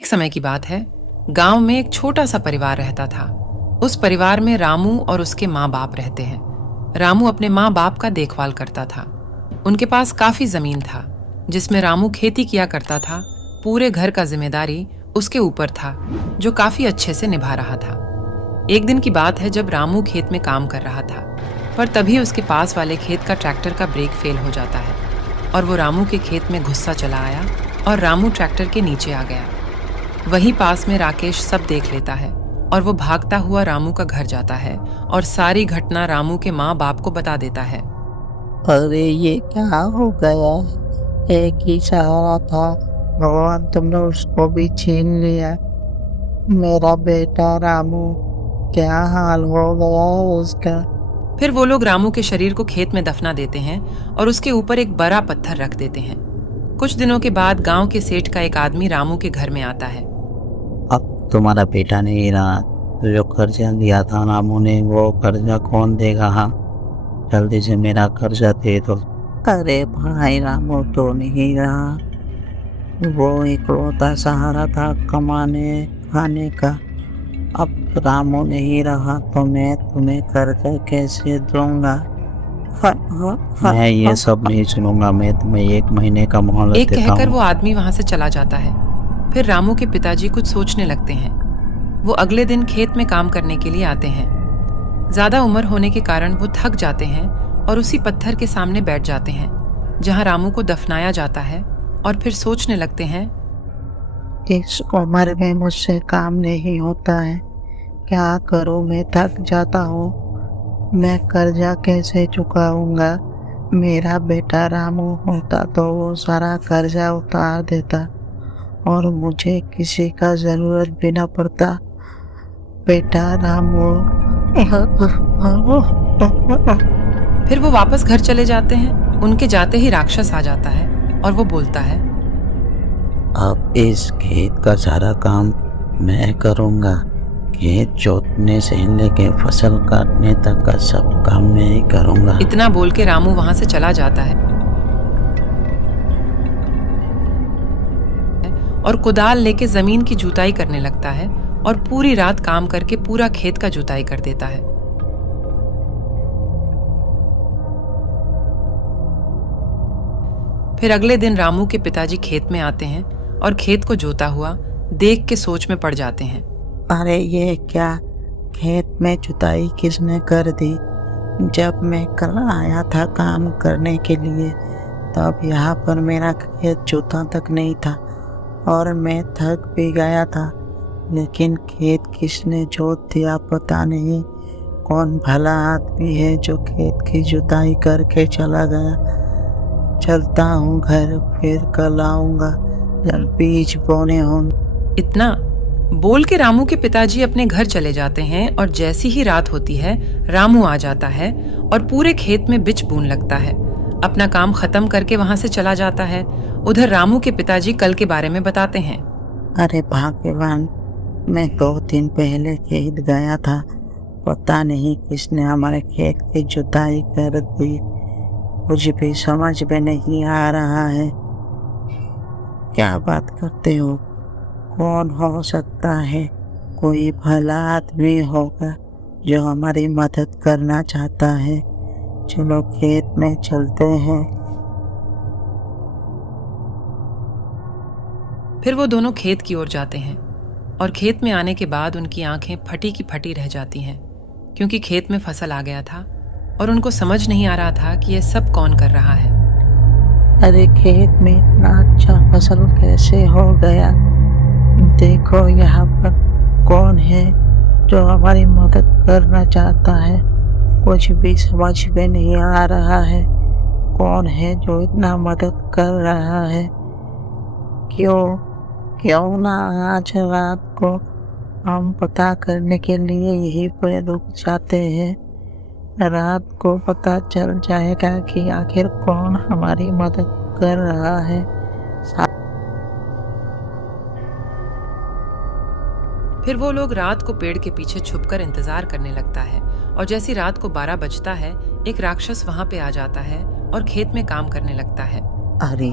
एक समय की बात है। गांव में एक छोटा सा परिवार रहता था। उस परिवार में रामू और उसके माँ बाप रहते हैं। रामू अपने माँ बाप का देखभाल करता था। उनके पास काफी जमीन था जिसमें रामू खेती किया करता था। पूरे घर का जिम्मेदारी उसके ऊपर था, जो काफी अच्छे से निभा रहा था। एक दिन की बात है जब रामू खेत में काम कर रहा था, पर तभी उसके पास वाले खेत का ट्रैक्टर का ब्रेक फेल हो जाता है और वो रामू के खेत में घुस्सा चला आया और रामू ट्रैक्टर के नीचे आ गया। वहीं पास में राकेश सब देख लेता है और वो भागता हुआ रामू का घर जाता है और सारी घटना रामू के माँ बाप को बता देता है। अरे ये क्या हो गया? एक ही सहारा था, भगवान तुमने उसको भी छीन लिया। मेरा बेटा रामू, क्या हाल हो गया उसका? फिर वो लोग रामू के शरीर को खेत में दफना देते हैं और उसके ऊपर एक बड़ा पत्थर रख देते हैं। कुछ दिनों के बाद गांव के सेठ का एक आदमी रामू के घर में आता है। अब तुम्हारा बेटा नहीं रहा, तो जो कर्जा लिया था रामू ने, वो कर्जा कौन देगा? हाँ, जल्दी से मेरा कर्जा दे दो। अरे भाई, रामू तो नहीं रहा, वो इकलौता सहारा था कमाने खाने का। अब रामू नहीं रहा तो मैं तुम्हें कर्जा कैसे दूंगा? मैं ये सब नहीं सुनूंगा। मैं तुम्हें 1 महीने का मोहलत एक देता कहकर वो हूँ। आदमी वहां से चला जाता है। फिर रामू के पिताजी कुछ सोचने लगते हैं। वो अगले दिन खेत में काम करने के लिए आते हैं। ज्यादा उम्र होने के कारण वो थक जाते हैं और उसी पत्थर के सामने बैठ जाते हैं जहां रामू को दफनाया जाता है और फिर सोचने लगते हैं, इस उम्र में मुझसे काम नहीं होता है, क्या करूँ? मैं थक जाता हूँ। मैं कर्जा कैसे चुकाऊंगा? मेरा बेटा रामू होता तो वो सारा कर्जा उतार देता और मुझे किसी का जरूरत भी न पड़ता। बेटा रामू। फिर वो वापस घर चले जाते हैं। उनके जाते ही राक्षस आ जाता है और वो बोलता है, अब इस खेत का सारा काम मैं करूंगा। खेत जोतने से लेके फसल काटने तक का सब काम मैं ही करूंगा। इतना बोल के रामू वहां से चला जाता है और कुदाल लेके जमीन की जुताई करने लगता है और पूरी रात काम करके पूरा खेत का जुताई कर देता है। फिर अगले दिन रामू के पिताजी खेत में आते हैं और खेत को जोता हुआ देख के सोच में पड़ जाते हैं। अरे ये क्या? खेत में जुताई किसने कर दी? जब मैं कल आया था काम करने के लिए, तब यहाँ पर मेरा खेत जोता तक नहीं था और मैं थक भी गया था। लेकिन खेत किसने जोत दिया पता नहीं। कौन भला आदमी है जो खेत की जुताई करके चला गया? चलता हूँ घर, फिर कल आऊँगा जब बीज बोने होंगे। इतना बोल के रामू के पिताजी अपने घर चले जाते हैं और जैसी ही रात होती है रामू आ जाता है और पूरे खेत में बिज बोने लगता है। अपना काम खत्म करके वहां से चला जाता है। उधर रामू के पिताजी कल के बारे में बताते हैं। अरे भाग्यवान, मैं 2 दिन पहले खेत गया था, पता नहीं किसने हमारे खेत की जुताई कर दी। कुछ भी समझ में नहीं आ रहा है। क्या बात करते हो? कौन हो सकता है? कोई भला आदमी होगा जो हमारी मदद करना चाहता है। चलो खेत में चलते हैं। फिर वो दोनों खेत की ओर जाते हैं और खेत में आने के बाद उनकी आंखें फटी की फटी रह जाती हैं, क्योंकि खेत में फसल आ गया था और उनको समझ नहीं आ रहा था कि ये सब कौन कर रहा है। अरे खेत में इतना अच्छा फसल कैसे हो गया? देखो यहाँ पर कौन है जो हमारी मदद करना चाहता है। कुछ भी समझ में नहीं आ रहा है। कौन है जो इतना मदद कर रहा है? क्यों ना आज रात को हम पता करने के लिए यहीं पर रुक जाते हैं। रात को पता चल जाएगा कि आखिर कौन हमारी मदद कर रहा है। फिर वो लोग रात को पेड़ के पीछे छुपकर इंतजार करने लगता है और जैसी रात को 12 बजता है, एक राक्षस वहां पे आ जाता है और खेत में काम करने लगता है। अरे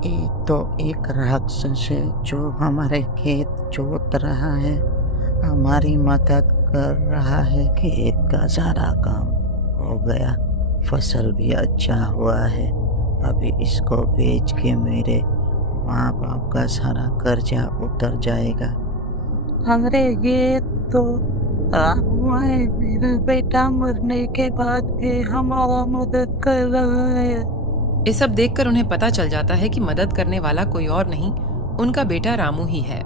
ये तो एक राक्षस है जो हमारे खेत जोत रहा है, हमारी मदद कर रहा है। खेत का सारा काम हो गया, फसल भी अच्छा हुआ है। अभी इसको बेच के मेरे माँ बाप का सारा कर्जा उतर जाएगा। अरे ये तो रामू है, मेरा बेटा मरने के बाद भी हमारा मदद कर रहा है। ये सब देखकर उन्हें पता चल जाता है कि मदद करने वाला कोई और नहीं, उनका बेटा रामू ही है।